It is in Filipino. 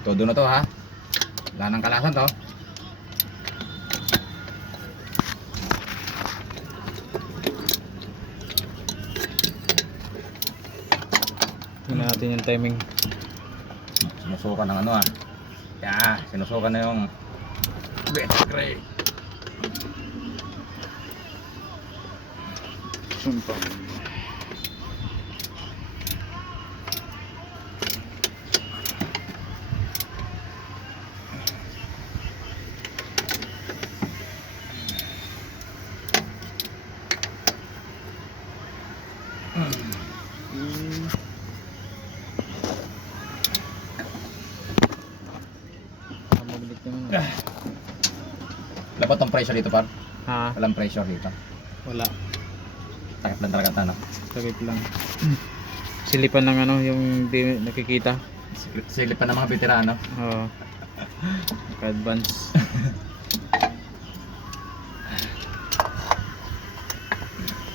Todo na to ha. Wala nang kalasan to. Tingnan natin yung timing. Sinusukan ng ano ah. Yeah, sinusukan na yung better gray. Sumpah. Mabilit naman. Dapat ang pressure dito par. Ha? Walang pressure dito. Wala. Takip lang talaga tanong. Saglit lang. Silipan ng ano, yung di nakikita. Silip pa ng mga veterano. Oo. Advance.